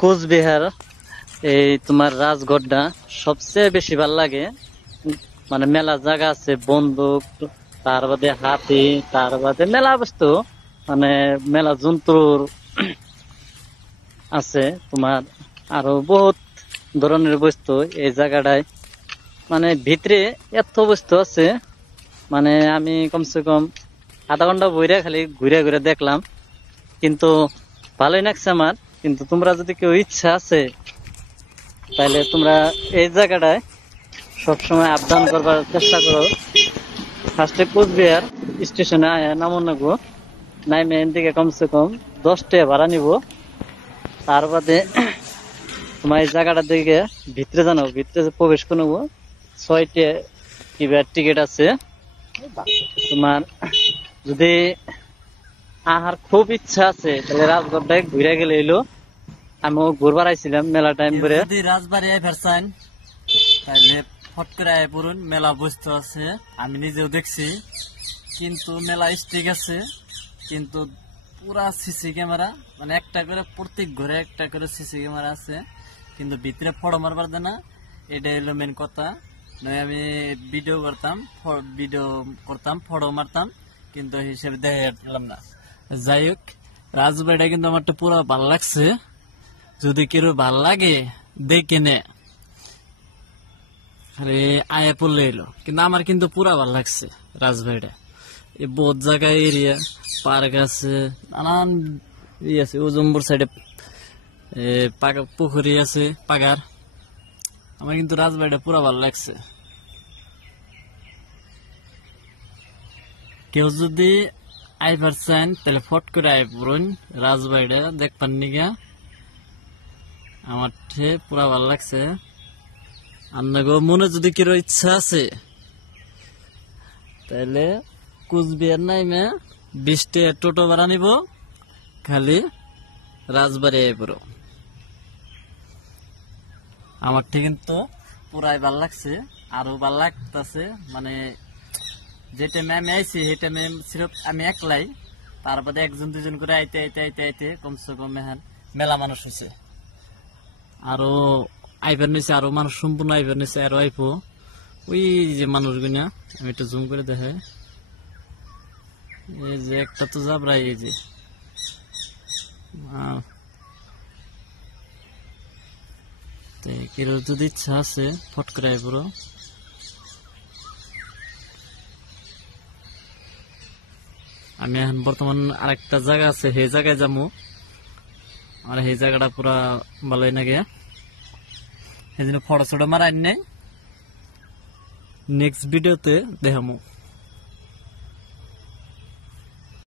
কোচবিহার এই তোমার রাজগড়টা সবচেয়ে বেশি ভাল লাগে। মানে মেলা জায়গা আছে, বন্দুক, তার বাদে হাতি, তার বাদে মেলা বস্তু, মানে মেলা জন্তুর আছে তোমার, আরো বহুত ধরনের বস্তু এই জায়গাটায়। মানে ভিতরে এত বস্তু আছে, মানে আমি কমসে কম আধা ঘন্টা বইরা খালি ঘুরে ঘুরে দেখলাম, কিন্তু ভালোই লাগছে আমার। কিন্তু তোমরা যদি কেউ ইচ্ছা আছে তাহলে তোমরা এই জায়গাটায় সবসময় আপ ডাউন করবার চেষ্টা করো। ফার্স্টে কোচবিহার স্টেশনে আয়া নামো নাগো, নাইমে এন থেকে কমসে কম 10 টাকা ভাড়া নিব। তার বাদে তোমার এই জায়গাটার দিকে ভিতরে জানো, ভিতরে প্রবেশ করে নেবো। 6টা কিবার টিকিট আছে তোমার। যদি আহার খুব ইচ্ছা আছে তাহলে রাজগড়টায় ঘুরে গেলে এলো। আমিও ঘুরবার আইছিলাম মেলা টাইম করে। যদি রাজবাড়ি আই ফেরছেন তাহলে ফট করে আয় পড়ুন, মেলা বস্তু আছে, আমি নিজেও দেখছি। কিন্তু মেলা স্টিক আছে, কিন্তু পুরা সিসি ক্যামেরা, মানে একটা করে প্রত্যেক ঘরে একটা করে সিসি ক্যামেরা আছে, কিন্তু ভিতরে ফটো মারবার দেয় না। এটা হলো মেন কথা। নয় আমি ভিডিও করতাম ফটো মারতাম, কিন্তু হিসেবে দেখে পেলাম না। যাই হোক, রাজবাড়িটা কিন্তু আমার পুরো ভালো লাগছে। যদি কেউ ভাল লাগে দেখে নে, খালি আয়া পড়লে এলো। কিন্তু আমার কিন্তু পুরা ভাল লাগছে রাজবাড়িটা। এই বহুত জায়গায় এরিয়া, পার্ক আছে, নানান ইয়ে আছে। ওজম্বর সাইডে পুকুরি আছে, পাগার। আমার কিন্তু রাজবাড়িটা পুরা ভালো লাগছে। কেউ যদি আই পারছেন তাহলে ফট করে আই পড়ুন রাজবাড়িটা দেখবার নিগা। আমার পুরা ভালো লাগছে। আপনাকে মনে যদি কেউ ইচ্ছা আছে তাহলে কোচবিহার নাইমে 20 টাকা টোটো ভাড়া নিব, খালি রাজবাড়ি আই পড়ো। আমার কিন্তু পুরাই ভাল লাগছে, আরো ভাল লাগতেছে। মানে যে টাইমে আমি আইছি সেই টাইমে সিরফ আমি একলাই, তারপরে 1 2 জন করে আইতে আইতে আইতে আইতে কমসে কম মেলা মানুষ হচ্ছে। আরো আইবার নিছে, আরো মানুষ সম্পূর্ণ আইবার নিছে, আরো আইপো। ওই যে মানুষগুলা আমি একটু জুম করে দেখে, এই যে একটা তো যাবরাই, এই যে কেউ যদি ইচ্ছা আছে ফট করে আইবো। আমি এখন বর্তমান আরেকটা জায়গা আছে, সেই জায়গায় যাবো। আর সেই জায়গাটা পুরা ভালোই লাগে, এই জন্য ফটো ছটো মারাই নেই। নেক্সট ভিডিওতে দেখামো।